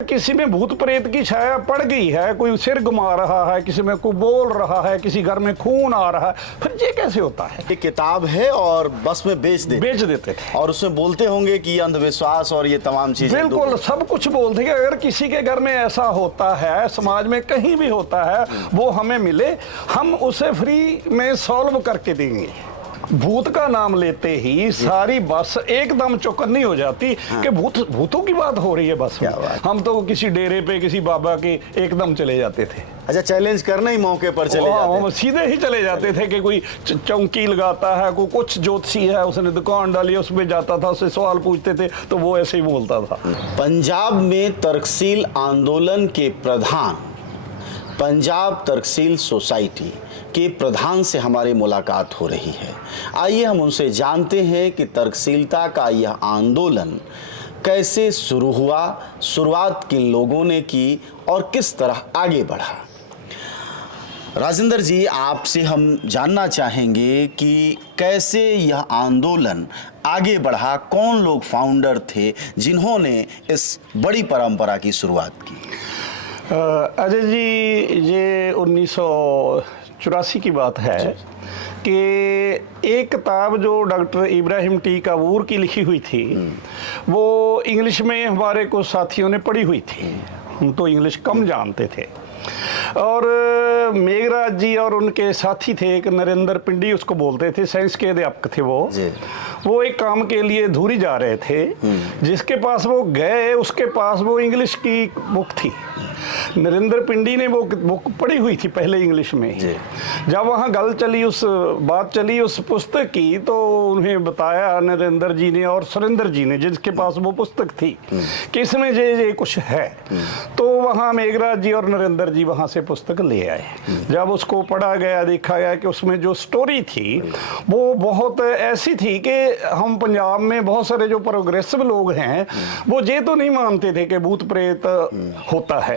किसी में भूत प्रेत की छाया पड़ गई है, कोई सिर घुमा रहा है, किसी में कोई बोल रहा है, किसी घर में खून आ रहा है, फिर ये कैसे होता है? ये किताब है और बस में बेच देते थे और उसमें बोलते होंगे कि ये अंधविश्वास और ये तमाम चीजें। बिल्कुल सब कुछ बोलते हैं कि अगर किसी के घर में ऐसा होता है, समाज में कहीं भी होता है, वो हमें मिले, हम उसे फ्री में सॉल्व करके देंगे। भूत का नाम लेते ही सारी बस एकदम चौकन्नी हो जाती कि भूतों की बात हो रही है बस में। हम तो किसी डेरे पे किसी बाबा के एकदम चले जाते थे। अच्छा, चैलेंज करने ही मौके पर चले जाते थे। सीधे ही चले जाते थे कि कोई चौकी लगाता है, कोई कुछ ज्योतिषी है, उसने दुकान डाली, उसमें जाता था, उससे सवाल पूछते थे तो वो ऐसे ही बोलता था। पंजाब में तर्कशील आंदोलन के प्रधान, पंजाब तर्कशील सोसाइटी के प्रधान से हमारी मुलाकात हो रही है। आइए हम उनसे जानते हैं कि तर्कशीलता का यह आंदोलन कैसे शुरू हुआ, शुरुआत किन लोगों ने की और किस तरह आगे बढ़ा। राजेंद्र जी, आपसे हम जानना चाहेंगे कि कैसे यह आंदोलन आगे बढ़ा, कौन लोग फाउंडर थे जिन्होंने इस बड़ी परंपरा की शुरुआत की। अजय जी, ये 1984 की बात है कि एक किताब जो डॉक्टर इब्राहिम टी कावूर की लिखी हुई थी, वो इंग्लिश में हमारे कुछ साथियों ने पढ़ी हुई थी। हम तो इंग्लिश कम जानते थे और मेघराज जी और उनके साथी थे, एक नरेंद्र पिंडी उसको बोलते थे, साइंस के अध्यापक थे वो एक काम के लिए धूरी जा रहे थे। जिसके पास वो गए उसके पास वो इंग्लिश की बुक थी। नरेंद्र पिंडी ने वो बुक पढ़ी हुई थी पहले इंग्लिश में। जब वहाँ गल चली, उस बात चली उस पुस्तक की, तो उन्हें बताया नरेंद्र जी ने और सुरेंद्र जी ने, जिसके पास वो पुस्तक थी, कि इसमें ये कुछ है। तो वहाँ मेघराज जी और नरेंद्र जी वहाँ से पुस्तक ले आए। जब उसको पढ़ा गया, देखा गया कि उसमें जो स्टोरी थी वो बहुत ऐसी थी कि हम पंजाब में बहुत सारे जो प्रोग्रेसिव लोग हैं वो ये तो नहीं मानते थे कि भूत प्रेत होता है,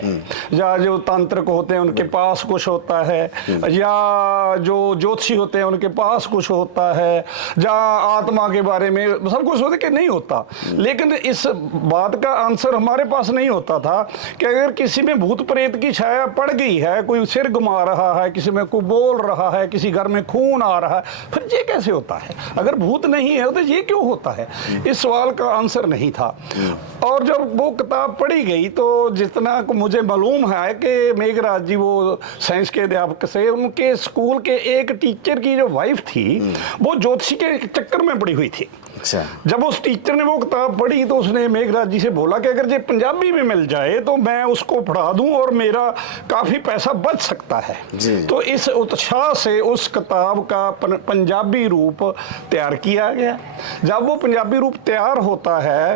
या जो तांत्रिक होते हैं उनके पास कुछ होता है, या जो ज्योतिषी होते हैं उनके पास कुछ होता है, या आत्मा के बारे में सब कुछ होता कि नहीं होता। लेकिन इस बात का आंसर हमारे पास नहीं होता था कि अगर किसी में भूत प्रेत की छाया पड़ गई है, कोई सिर घुमा रहा है, किसी में कोई बोल रहा है, किसी घर में खून आ रहा है, फिर ये कैसे होता है? अगर भूत नहीं है तो ये क्यों होता है? इस सवाल का आंसर नहीं था। और जब वो किताब पढ़ी गई तो जितना मुझे मालूम है कि मेघराज जी वो साइंस के अध्यापक से, उनके स्कूल के एक टीचर की जो वाइफ थी वो ज्योतिषी के चक्कर में पड़ी हुई थी। अच्छा। जब उस टीचर ने वो किताब पढ़ी तो उसने मेघराज जी से बोला कि अगर ये पंजाबी में मिल जाए तो मैं उसको पढ़ा दूं और मेरा काफी पैसा बच सकता है। तो इस उत्साह से उस किताब का पंजाबी रूप तैयार किया गया। जब वो पंजाबी रूप तैयार होता है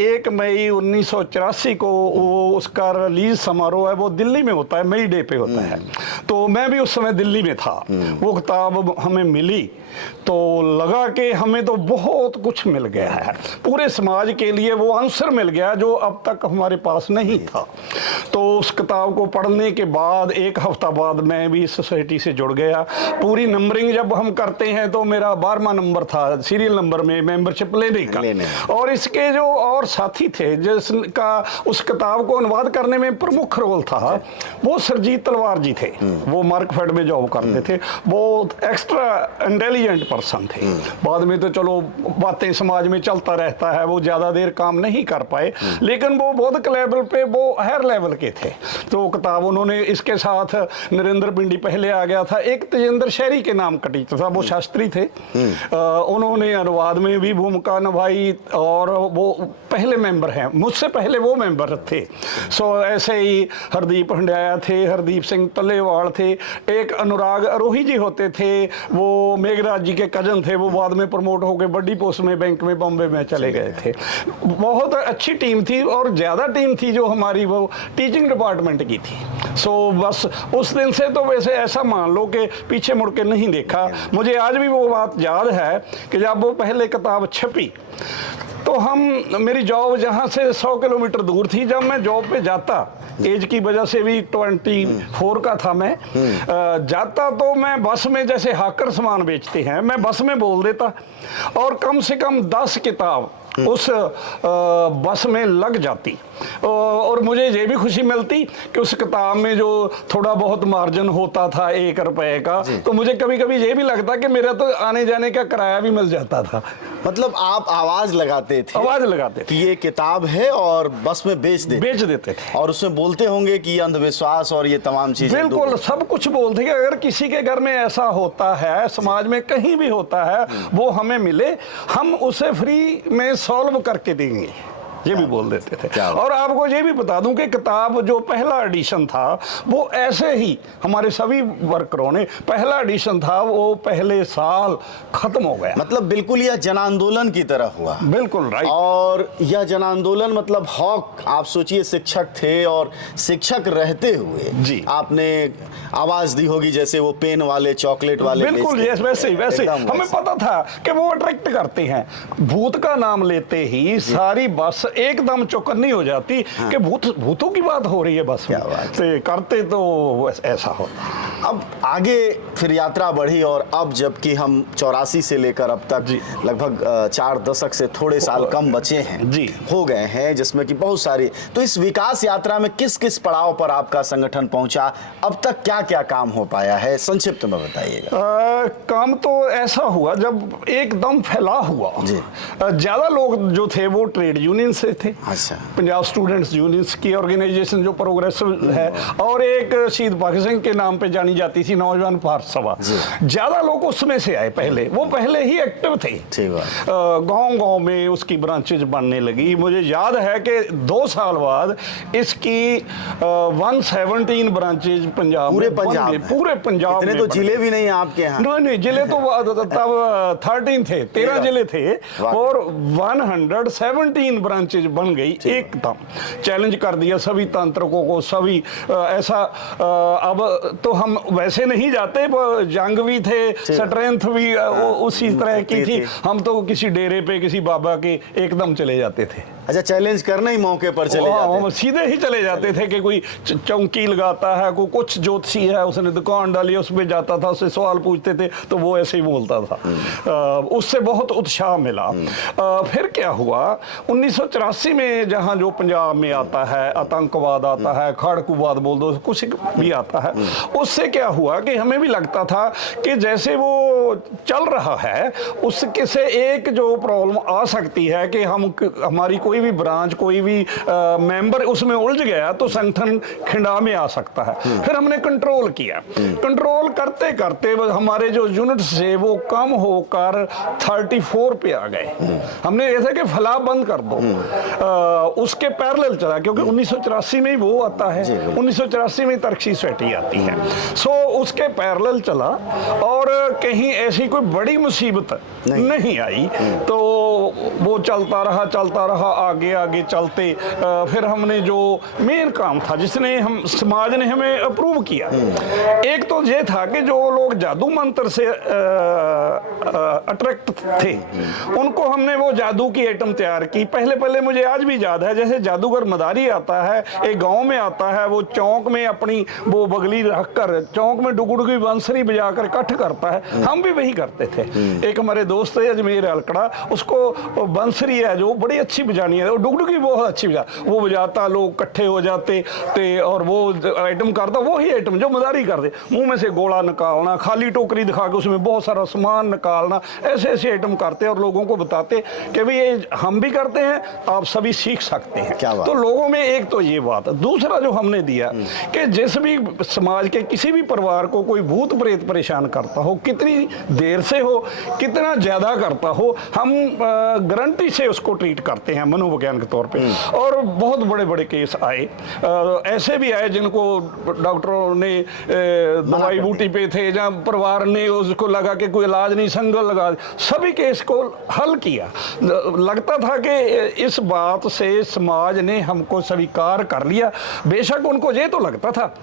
1 मई 1984 को वो उसका रिलीज समारोह है, वो दिल्ली में होता है, मई डे पे होता है। तो मैं भी उस समय दिल्ली में था। वो किताब हमें मिली तो लगा कि हमें तो बहुत कुछ मिल गया है, पूरे समाज के लिए वो आंसर मिल गया जो अब तक हमारे पास नहीं था। तो उस किताब को पढ़ने के बाद 1 हफ्ता बाद मैं भी इस सोसाइटी से जुड़ गया। पूरी नंबरिंग जब हम करते हैं तो मेरा 12वां नंबर था सीरियल नंबर में मेंबरशिप लेने का। और इसके जो और साथी थे जिसका उस किताब को अनुवाद करने में प्रमुख रोल था, वो सरजीत तलवार जी थे। वो मार्कफेड में जॉब करते थे, वो एक्स्ट्रा इंटेलिजेंट पर्सन थे। बाद में तो चलो बातें समाज में चलता रहता है, वो ज्यादा देर काम नहीं कर पाए, लेकिन वो बौद्धिक लेवल पे वो हायर लेवल के थे। तो किताब उन्होंने, इसके साथ नरेंद्र पिंडी पहले आ गया था, एक तेजेंद्र शहरी के नाम का टीचर था, वो शास्त्री थे। उन्होंने अनुवाद में भी भूमिका निभाई और वो पहले मेंबर हैं, मुझसे पहले वो मेंबर थे। सो ऐसे ही हरदीप हंडिया थे, हरदीप सिंह तलेवाड़ थे, एक अनुराग अरोही जी होते थे, वो मेघराज जी के कजन थे, वो बाद में प्रमोट होकर बड़ी पोस्ट में बैंक में बॉम्बे में चले गए थे। बहुत अच्छी टीम थी और ज्यादा टीम थी जो हमारी वो टीचिंग डिपार्टमेंट की थी। सो बस उस दिन से तो वैसे ऐसा मान लो कि पीछे मुड़ के नहीं देखा। मुझे आज भी वो बात याद है कि जब वो पहले किताब छपी तो मेरी जॉब जहाँ से 100 किलोमीटर दूर थी। जब मैं जॉब पे जाता, एज की वजह से भी 24 का था मैं, जाता तो मैं बस में, जैसे हाकर सामान बेचते हैं, मैं बस में बोल देता और कम से कम 10 किताब उस बस में लग जाती और मुझे ये भी खुशी मिलती कि उस किताब में जो थोड़ा बहुत मार्जिन होता था 1 रुपए का, तो मुझे कभी कभी ये भी लगता कि मेरा तो आने जाने का किराया भी मिल जाता था। मतलब आप आवाज लगाते थे, आवाज लगाते थे कि ये किताब है और बस में बेच देते थे। और उसमें बोलते होंगे कि अंधविश्वास और ये तमाम चीजें। बिल्कुल सब कुछ बोलते कि अगर किसी के घर में ऐसा होता है, समाज में कहीं भी होता है, वो हमें मिले, हम उसे फ्री में सॉल्व करके देंगे, ये भी बोल देते थे। और आपको ये भी बता दूं कि किताब जो पहला एडिशन था वो ऐसे ही हमारे सभी वर्करों ने, पहला एडिशन था वो पहले साल खत्म हो गया। मतलब बिल्कुल यह जन आंदोलन की तरह हुआ। बिल्कुल राइट। और यह जन आंदोलन मतलब हक, आप सोचिए शिक्षक थे और शिक्षक रहते हुए जी आपने आवाज दी होगी, जैसे वो पेन वाले, चॉकलेट वाले। बिल्कुल वैसे ही हमें पता था कि वो अट्रैक्ट करते हैं। भूत का नाम लेते ही सारी बस एकदम चौकन्नी हो जाती कि भूतों की बात हो रही है बस में। तो करते तो ऐसा होता। अब आगे फिर यात्रा बढ़ी और अब जबकि हम 84 से लेकर अब तक लगभग 4 दशक से थोड़े साल कम बचे हैं, हो गए हैं, जिसमें कि बहुत सारी, तो इस विकास यात्रा में किस किस पड़ाव पर आपका संगठन पहुंचा, अब तक क्या क्या काम हो पाया है, संक्षिप्त में बताइएगा। काम तो ऐसा हुआ जब एकदम फैला हुआ, ज्यादा लोग जो थे वो ट्रेड यूनियन से थे। अच्छा। पंजाब स्टूडेंट्स यूनियंस की ऑर्गेनाइजेशन जो प्रोग्रेसिव है, और एक शहीद भगत सिंह के नाम पे जानी जाती थी नौजवान भारत सभा। ज्यादा लोग उसमें से आए, वो पहले ही एक्टिव थे। गांव-गांव में उसकी ब्रांचेज बनने लगी। मुझे याद है कि 2 साल बाद इसकी 117 ब्रांचेज पंजाब पूरे में पूरे पंजाब में। तो जिले भी नहीं आपके यहाँ? नहीं, जिले तो तब 13 थे, 13 जिले थे और 117 ब्रांचेज बन गई एकदम। चैलेंज कर दिया सभी तांत्रिकों को, सभी ऐसा। अब तो हम वैसे नहीं जाते, जंग भी थे, स्ट्रेंथ भी उसी तरह की थी। हम तो किसी डेरे पे किसी बाबा के एकदम चले जाते थे। अच्छा, चैलेंज करने ही मौके पर चले जाते थे? सीधे ही चले जाते थे कि कोई चौकी लगाता है, कोई कुछ ज्योतिषी है, उसने दुकान डाली, उस पे जाता था, उससे सवाल पूछते थे तो वो ऐसे ही बोलता था। उससे बहुत उत्साह मिला। फिर क्या हुआ, 1984 में जहां जो पंजाब में आता है, आतंकवाद आता है, खाड़कूवाद बोल दो, कुछ भी आता है, उससे क्या हुआ कि हमें भी लगता था कि जैसे वो चल रहा है उसके से एक जो प्रॉब्लम आ सकती है कि हमारी कोई भी ब्रांच, कोई भी मेंबर उसमें उलझ गया तो संगठन खिंडा में आ सकता है। फिर हमने कंट्रोल किया। कंट्रोल करते करते हमारे जो यूनिट्स थे वो कम होकर 34 पे आ गए। हमने ऐसा कि फैलाव बंद कर दो, उसके पैरेलल चला, क्योंकि 1984 में ही वो आता है, 1984 में तरक्की सोसाइटी आती है। सो उसके पैरेलल चला और कहीं ऐसी कोई बड़ी मुसीबत नहीं आई, तो वो चलता रहा आगे आगे चलते। फिर हमने जो मेन काम था जिसने हम समाज ने हमें अप्रूव किया, एक तो ये था कि जो लोग जादू मंत्र से अट्रैक्ट थे उनको हमने वो जादू की आइटम तैयार की। पहले मुझे आज भी याद है, जैसे जादूगर मदारी आता है, एक गांव में आता है, वो चौक में अपनी वो बगली रखकर चौक में डुगडुगी बांसुरी बजाकर इकट्ठ करता है। हम भी वही करते थे। एक हमारे दोस्त है अजमेर अलकड़ा, उसको बांसुरी है जो बड़ी अच्छी बजानी है, वो डुगडुगी बहुत अच्छी वो बजाता, लोग इकट्ठे हो जाते थे और वो आइटम करता, वही आइटम जो मदारी करते, मुंह में से गोला निकालना, खाली टोकरी दिखा के उसमें बहुत सारा सामान निकालना, ऐसे आइटम करते और लोगों को बताते कि भाई ये हम भी करते हैं, आप सभी सीख सकते हैं। तो लोगों में एक तो ये बात। दूसरा जो हमने दिया कि जिस भी समाज के किसी भी परिवार को कोई भूत प्रेत परेशान करता हो, कितनी देर से हो, कितना ज्यादा करता हो, हम गारंटी से उसको ट्रीट करते हैं मनोविज्ञान के तौर पे। और बहुत बड़े बड़े केस आए, ऐसे भी आए जिनको डॉक्टरों ने दवाई बूटी पे थे, जहाँ परिवार ने उसको लगा कि कोई इलाज नहीं, संगल लगा, सभी केस को हल किया। लगता था कि इस बात से समाज ने हमको स्वीकार कर लिया। बेशक उनको ये तो लगता था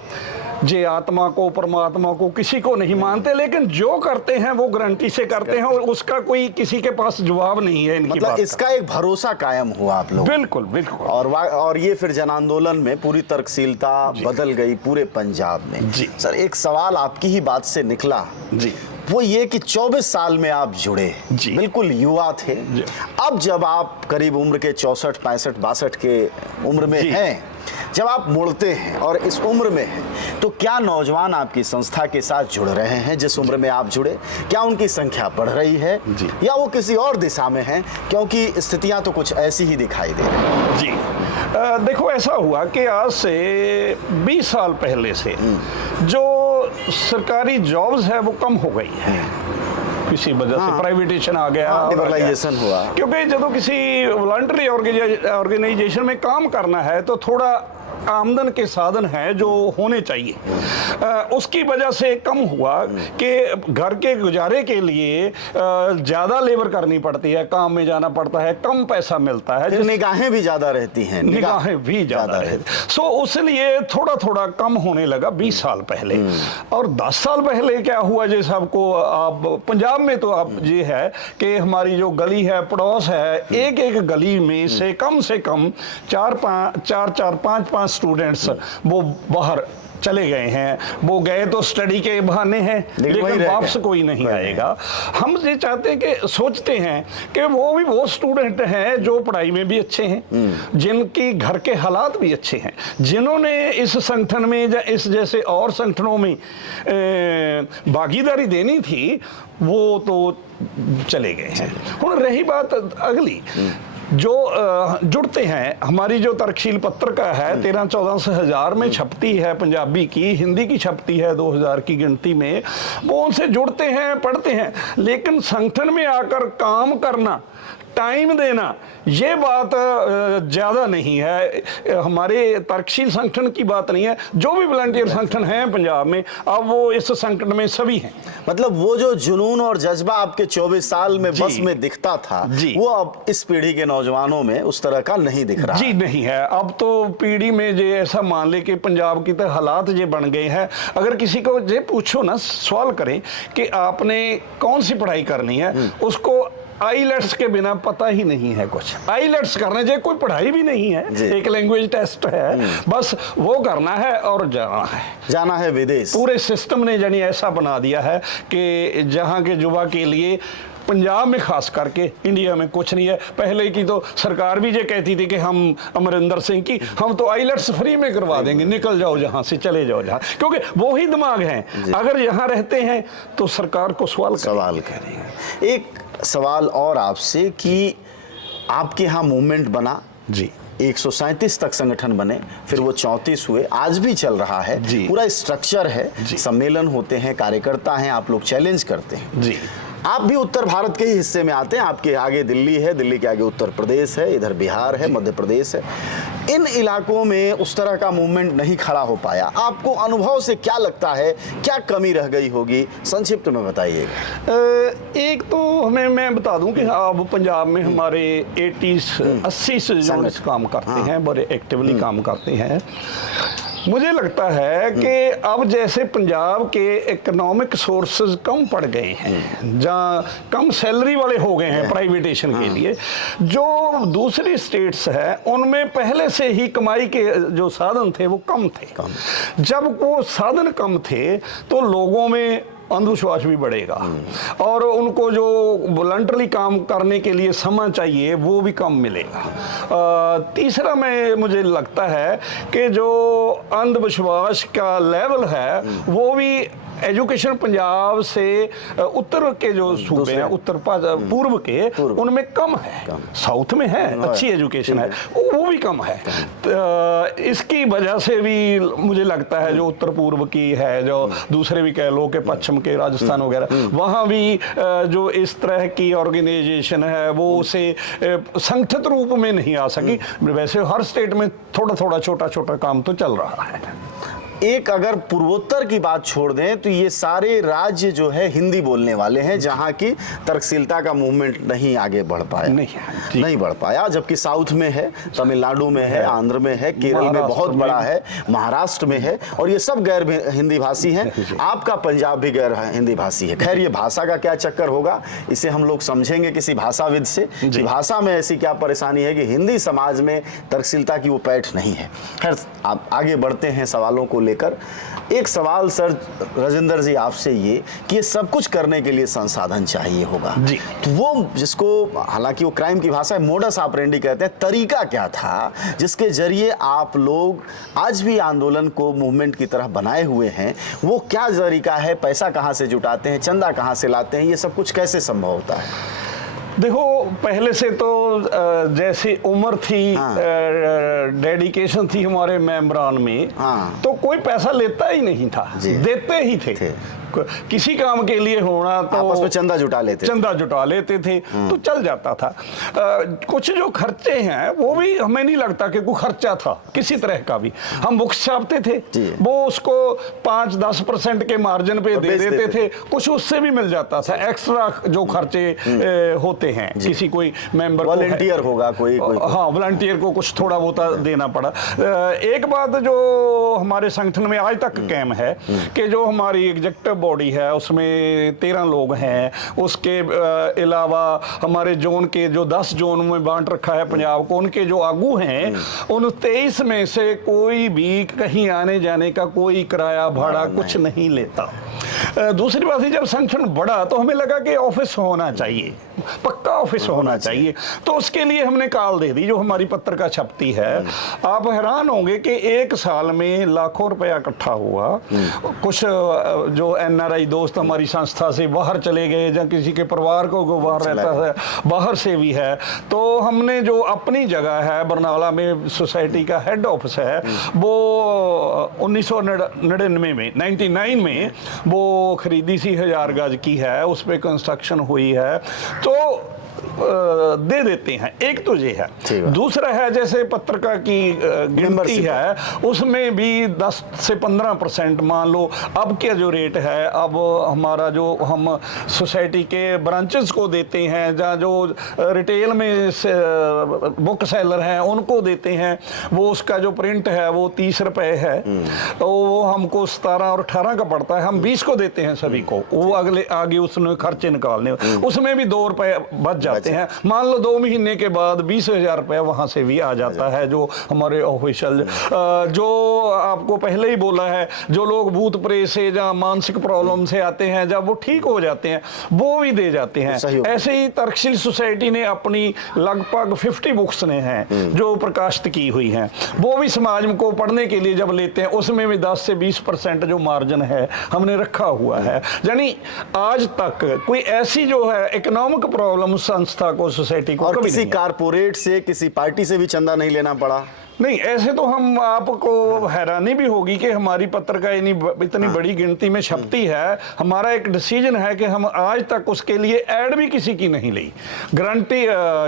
जे आत्मा को, परमात्मा को किसी को नहीं मानते, लेकिन जो करते हैं वो गारंटी से करते हैं और उसका कोई किसी के पास जवाब नहीं है इनकी मतलब इसका एक भरोसा कायम हुआ आप लोग? बिल्कुल। और ये फिर जन आंदोलन में पूरी तर्कशीलता बदल गई पूरे पंजाब में। जी सर, एक सवाल आपकी ही बात से निकला। जी। वो ये कि 24 साल में आप जुड़े, जी। बिल्कुल युवा थे। अब जब आप करीब उम्र के 64, 65, 62 के उम्र में हैं, जब आप मुड़ते हैं और इस उम्र में हैं, तो क्या नौजवान आपकी संस्था के साथ जुड़ रहे हैं जिस उम्र में आप जुड़े? क्या उनकी संख्या बढ़ रही है या वो किसी और दिशा में है? क्योंकि स्थितियां तो कुछ ऐसी ही दिखाई दे रही हैं। जी, देखो ऐसा हुआ कि आज से 20 साल पहले से जो सरकारी जॉब्स है वो कम हो गई है, किसी वजह से प्राइवेटेशन आ गया, लिबरलाइजेशन हुआ। क्योंकि जब किसी वॉलंटरी ऑर्गेनाइजेशन में काम करना है तो थोड़ा आमदन के साधन हैं जो होने चाहिए, उसकी वजह से कम हुआ कि घर के गुजारे के लिए ज़्यादा लेबर करनी पड़ती है, काम में जाना पड़ता है, कम पैसा मिलता है, निगाहें भी ज़्यादा रहती हैं, निगाहें भी ज़्यादा रहती। सो उसलिए थोड़ा थोड़ा कम होने लगा 20 साल पहले। और 10 साल पहले क्या हुआ, जैसे आपको आप पंजाब में तो आप ये है कि हमारी जो गली है, पड़ोस है, एक एक गली में से कम 4-5 स्टूडेंट्स वो बाहर चले गए हैं। वो गए तो स्टडी के बहाने हैं, लेकिन वापस कोई नहीं आएगा। हम ये चाहते हैं कि सोचते हैं कि वो स्टूडेंट हैं जो पढ़ाई में भी अच्छे हैं, जिनकी घर के हालात भी अच्छे हैं, जिन्होंने इस संगठन में या इस जैसे और संगठनों में भागीदारी देनी थी, वो तो चले गए हैं। और रही बात अगली, जो जुड़ते हैं, हमारी जो तर्कशील पत्रिका है 13-14 हजार में छपती है, पंजाबी की, हिंदी की छपती है 2000 की गिनती में, वो उनसे जुड़ते हैं, पढ़ते हैं, लेकिन संगठन में आकर काम करना, टाइम देना, ये बात ज़्यादा नहीं है। हमारे तर्कशील संगठन की बात नहीं है, जो भी वॉलंटियर संगठन हैं पंजाब में, अब वो इस संगठन में सभी हैं। मतलब वो जो जुनून और जज्बा आपके 24 साल में बस में दिखता था, वो अब इस पीढ़ी के नौजवानों में उस तरह का नहीं दिख रहा। जी नहीं है। अब तो पीढ़ी में जो ऐसा मान ले कि पंजाब की तो हालात ये बन गए हैं, अगर किसी को ये पूछो ना, सवाल करें कि आपने कौन सी पढ़ाई करनी है, उसको आईलेट्स के बिना पता ही नहीं है कुछ। आईलेट्स करने चाहिए, कोई पढ़ाई भी नहीं है, एक लैंग्वेज टेस्ट है, बस वो करना है और जाना है विदेश। पूरे सिस्टम ने जानी ऐसा बना दिया है कि जहाँ के युवा के लिए पंजाब में खास करके, इंडिया में कुछ नहीं है। पहले की तो सरकार भी ये कहती थी कि हम, अमरिंदर सिंह की, हम तो आईलेट्स फ्री में करवा देंगे, निकल जाओ जहां से, चले जाओ जहां, क्योंकि वो ही दिमाग है। अगर यहाँ रहते हैं तो सरकार को सवाल करेंगे। एक सवाल और आपसे कि आपके यहाँ मूवमेंट बना जी, 137 तक संगठन बने, फिर वो 34 हुए, आज भी चल रहा है, पूरा स्ट्रक्चर है, सम्मेलन होते हैं, कार्यकर्ता हैं, आप लोग चैलेंज करते हैं जी। आप भी उत्तर भारत के ही हिस्से में आते हैं, आपके आगे दिल्ली है, दिल्ली के आगे उत्तर प्रदेश है, इधर बिहार है, मध्य प्रदेश है। इन इलाकों में उस तरह का मूवमेंट नहीं खड़ा हो पाया। आपको अनुभव से क्या लगता है, क्या कमी रह गई होगी, संक्षिप्त में बताइएगा। एक तो मैं बता दूं कि अब पंजाब में हमारे 80 से यूनिट्स काम करते हैं, बड़े एक्टिवली काम करते हैं। मुझे लगता है कि अब जैसे पंजाब के इकोनॉमिक सोर्सेज कम पड़ गए हैं, जहाँ कम सैलरी वाले हो गए हैं प्राइवेटेशन के लिए, जो दूसरी स्टेट्स है उनमें पहले से ही कमाई के जो साधन थे वो कम थे। जब वो साधन कम थे तो लोगों में अंधविश्वास भी बढ़ेगा और उनको जो वॉलंटरी काम करने के लिए समय चाहिए वो भी कम मिलेगा। तीसरा मुझे लगता है कि जो अंधविश्वास का लेवल है वो भी एजुकेशन पंजाब से उत्तर के जो सूबे हैं, उत्तर पूर्व के, उनमें कम है। साउथ में है, अच्छी एजुकेशन है, वो भी कम है। इसकी वजह से भी मुझे लगता है जो उत्तर पूर्व की है, जो दूसरे भी कह लो कि पश्चिम के राजस्थान वगैरह, वहाँ भी जो इस तरह की ऑर्गेनाइजेशन है वो उसे संगठित रूप में नहीं आ सकी। वैसे हर स्टेट में थोड़ा थोड़ा छोटा छोटा काम तो चल रहा है। एक अगर पूर्वोत्तर की बात छोड़ दें तो ये सारे राज्य जो है हिंदी बोलने वाले हैं, जहाँ की तर्कशीलता का मूवमेंट नहीं आगे बढ़ पाया, नहीं बढ़ पाया। जबकि साउथ में है, तमिलनाडु में है, आंध्र में है, केरल में बहुत बड़ा है, महाराष्ट्र में है, और ये सब गैर हिंदी भाषी हैं। आपका पंजाब भी गैर हिंदी भाषी है। खैर, ये भाषा का क्या चक्कर होगा इसे हम लोग समझेंगे किसी भाषाविद से कि भाषा में ऐसी क्या परेशानी है कि हिंदी समाज में तर्कशीलता की वो पैठ नहीं है। खैर, आप आगे बढ़ते हैं सवालों को लेकर। एक सवाल सर राजेंद्र जी आपसे ये कि ये सब कुछ करने के लिए संसाधन चाहिए होगा जी। तो वो जिसको, हालांकि वो क्राइम की भाषा है, मोडस ऑपरेंडी कहते हैं, तरीका क्या था जिसके जरिए आप लोग आज भी आंदोलन को मूवमेंट की तरह बनाए हुए हैं? वो क्या तरीका है? पैसा कहाँ से जुटाते हैं, चंदा कहाँ से लाते हैं, ये सब कुछ कैसे संभव होता है? देखो, पहले से तो जैसी उम्र थी, हाँ। डेडिकेशन थी हमारे मेंबरान में, हाँ। तो कोई पैसा लेता ही नहीं था, जी। देते ही थे। किसी काम के लिए होना तो आपस में चंदा जुटा लेते थे तो चल जाता था। कुछ जो खर्चे हैं वो भी हमें नहीं लगता कि कोई खर्चा था किसी तरह का भी। हम बुक्स छापते थे, वो उसको 5-10% के मार्जिन पे दे देते थे, कुछ उससे भी मिल जाता था। एक्स्ट्रा जो खर्चे होते हैं, किसी कोई मेंबर को, वॉलंटियर होगा कोई, हाँ, वॉलंटियर को कुछ थोड़ा बहुत देना पड़ा। एक बात जो हमारे संगठन में आज तक कायम है कि जो हमारी एग्जीक्यूटिव बॉडी है उसमें 13 लोग हैं, उसके अलावा हमारे जोन के जो 10 जोन में बांट रखा है पंजाब को, उनके जो आगू हैं उन 23 में से कोई भी कहीं आने जाने का कोई किराया भाड़ा कुछ नहीं लेता। दूसरी बात है, जब संगठन बढ़ा तो हमें लगा कि ऑफिस होना चाहिए, पक्का ऑफिस होना चाहिए, तो उसके लिए हमने कॉल दे दी जो हमारी पत्रिका छपती है। आप हैरान होंगे कि 1 साल में लाखों रुपया इकट्ठा हुआ। कुछ जो एनआरआई दोस्त हमारी संस्था से बाहर चले गए, या किसी के परिवार को बाहर रहता है, बाहर से भी है, तो हमने जो अपनी जगह है बरनाला में सोसाइटी का हेड ऑफिस है, वो 1999 में 99 में वो खरीदी सी 1000 गज की है, उस पे कंस्ट्रक्शन हुई है, तो दे देते हैं। एक तो ये है। दूसरा है जैसे पत्रिका की गिनती है, उसमें भी 10 से 15% मान लो अब के जो रेट है, अब हमारा जो हम सोसाइटी के ब्रांचेस को देते हैं, या जो रिटेल में बुक सेलर हैं उनको देते हैं, वो उसका जो प्रिंट है वो 30 रुपए है, तो वो हमको 17 और 18 का पड़ता है, हम 20 को देते हैं सभी को। वो अगले आगे उसने खर्चे निकालने, उसमें भी 2 रुपए बच जाते हैं। मान लो 2 महीने के बाद 20,000 रुपया वहां से भी आ जाता है। जो हमारे ऑफिशियल, जो आपको पहले ही बोला है, जो लोग भूत प्रेत से या मानसिक प्रॉब्लम से आते हैं, जब वो ठीक हो जाते हैं वो भी दे जाते हैं। ऐसे ही तर्कशील सोसाइटी ने अपनी लगभग 50 बुक्स ने हैं जो प्रकाशित की हुई हैं, वो भी समाज को पढ़ने के लिए जब लेते हैं, उसमें भी 10 से 20% जो मार्जिन है हमने रखा हुआ है। यानी आज तक कोई ऐसी जो है इकोनॉमिक प्रॉब्लम संस्था को, सोसाइटी को, और किसी कारपोरेट से, किसी पार्टी से भी चंदा नहीं लेना पड़ा? नहीं, ऐसे तो हम आपको हैरानी भी होगी कि हमारी पत्रिका इतनी बड़ी गिनती में छपती है। हमारा एक डिसीजन है कि हम आज तक उसके लिए ऐड भी किसी की नहीं ली। गारंटी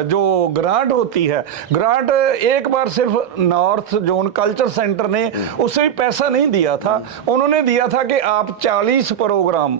जो ग्रांट होती है, ग्रांट एक बार सिर्फ नॉर्थ जोन कल्चर सेंटर ने उसे भी पैसा नहीं दिया था। उन्होंने दिया था कि आप 40 प्रोग्राम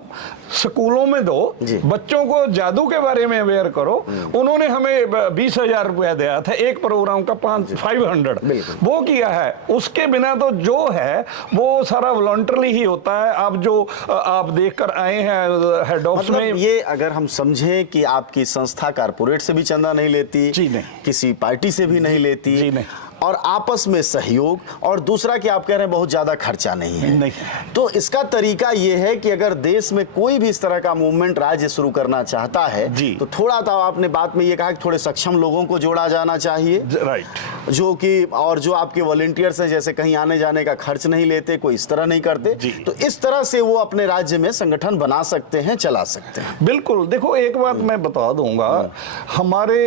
स्कूलों में दो, बच्चों को जादू के बारे में अवेयर करो। उन्होंने हमें 20,000 रुपया दिया था एक प्रोग्राम का, 500 वो किया है। उसके बिना तो जो है वो सारा वॉलंटरी ही होता है। अब जो आप देखकर आए हैं हेड ऑफिस में, ये अगर हम समझें कि आपकी संस्था कारपोरेट से भी चंदा नहीं लेती, जी नहीं, किसी पार्टी से भी नहीं लेती, जी नहीं, और आपस में सहयोग, और दूसरा कि आप कह रहे हैं बहुत ज्यादा खर्चा नहीं है, नहीं। तो इसका तरीका यह है कि अगर देश में कोई भी इस तरह का मूवमेंट राज्य शुरू करना चाहता है, तो थोड़ा तो आपने बात में ये कहा कि थोड़े सक्षम लोगों को जोड़ा जाना चाहिए, राइट, जो कि, और जो आपके वॉलंटियर्स हैं, जैसे कहीं आने जाने का खर्च नहीं लेते, कोई इस तरह नहीं करते, तो इस तरह से वो अपने राज्य में संगठन बना सकते हैं, चला सकते हैं। बिल्कुल। देखो, एक बात मैं बता दूंगा, हमारे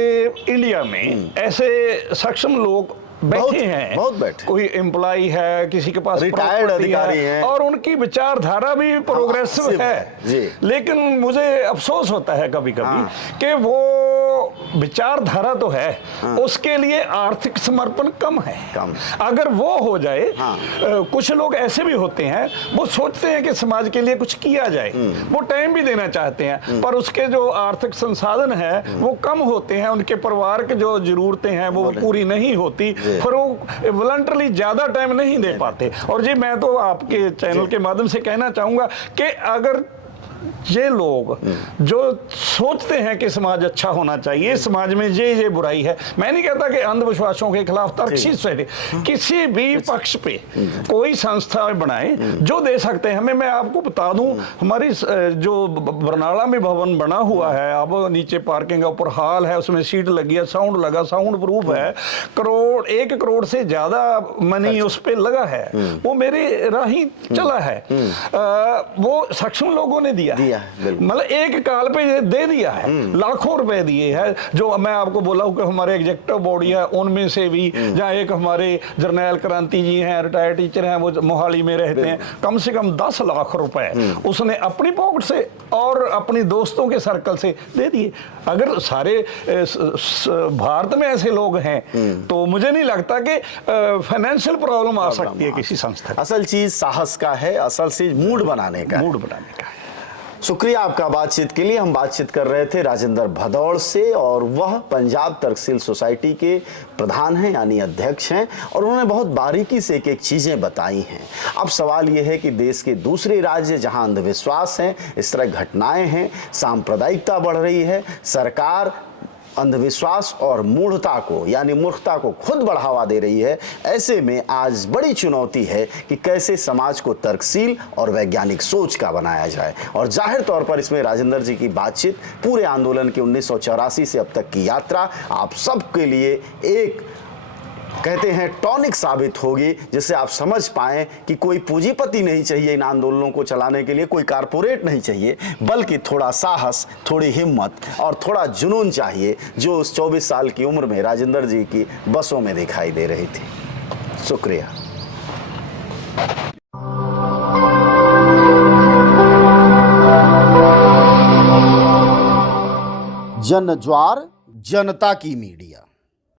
इंडिया में ऐसे सक्षम लोग बैठे हैं, बहुत बैठे। कोई एम्प्लॉय है, किसी के पास रिटायर्ड अधिकारी हैं, और उनकी विचारधारा भी प्रोग्रेसिव है जी। लेकिन मुझे अफसोस होता है कभी कभी कि वो विचारधारा तो है, उसके लिए आर्थिक समर्पण कम है। अगर वो हो जाए, कुछ लोग ऐसे भी होते हैं, वो सोचते हैं कि समाज के लिए कुछ किया जाए, वो टाइम भी देना चाहते हैं, पर उसके जो आर्थिक संसाधन है वो कम होते हैं, उनके परिवार की जो जरूरतें हैं वो पूरी नहीं होती, फिर वो वॉलंटरली ज्यादा टाइम नहीं दे पाते। और जी, मैं तो आपके चैनल के माध्यम से कहना चाहूंगा कि अगर ये लोग जो सोचते हैं कि समाज अच्छा होना चाहिए, समाज में ये बुराई है, मैं नहीं कहता कि अंधविश्वासों के खिलाफ तर्कशील से किसी भी पक्ष पे कोई संस्था बनाए जो दे सकते हैं हमें। मैं आपको बता दूं, हमारी जो बरनाला में भवन बना हुआ है, अब नीचे पार्किंग है, ऊपर हॉल है, उसमें सीट लगी है, साउंड लगा, साउंड प्रूफ है, 1 करोड़ से ज्यादा मनी उस पे लगा है, वो मेरे राही चला है। वो सक्षम लोगों ने दिया है, मतलब एक काल पे दे दिया है, लाखों रुपए दिए हैं। जो मैं आपको बोला हूं कि हमारे एग्जीक्यूटिव बॉडी है, उनमें से भी, जहाँ एक हमारे जर्नैल क्रांति जी हैं, रिटायर्ड टीचर हैं, वो मोहाली में रहते हैं, कम से कम 10 लाख रुपए उसने अपनी पॉकेट से और अपनी दोस्तों के सर्कल से दे दिए। अगर सारे भारत में ऐसे लोग हैं तो मुझे नहीं लगता कि फाइनेंशियल प्रॉब्लम आ सकती है किसी संस्था। असल चीज साहस का है, असल चीज मूड बनाने का है। शुक्रिया आपका बातचीत के लिए। हम बातचीत कर रहे थे राजेंद्र भदौड़ से, और वह पंजाब तर्कशील सोसाइटी के प्रधान हैं, यानी अध्यक्ष हैं, और उन्होंने बहुत बारीकी से एक एक चीज़ें बताई हैं। अब सवाल यह है कि देश के दूसरे राज्य जहां अंधविश्वास हैं, इस तरह घटनाएं हैं, सांप्रदायिकता बढ़ रही है, सरकार अंधविश्वास और मूढ़ता को, यानी मूर्खता को खुद बढ़ावा दे रही है, ऐसे में आज बड़ी चुनौती है कि कैसे समाज को तर्कशील और वैज्ञानिक सोच का बनाया जाए। और जाहिर तौर पर इसमें राजेंद्र जी की बातचीत, पूरे आंदोलन की 1984 से अब तक की यात्रा आप सबके लिए एक, कहते हैं, टॉनिक साबित होगी, जिससे आप समझ पाएं कि कोई पूंजीपति नहीं चाहिए इन आंदोलनों को चलाने के लिए, कोई कारपोरेट नहीं चाहिए, बल्कि थोड़ा साहस, थोड़ी हिम्मत और थोड़ा जुनून चाहिए, जो उस 24 साल की उम्र में राजेंद्र जी की बसों में दिखाई दे रही थी। शुक्रिया। जन ज्वार, जनता की मीडिया।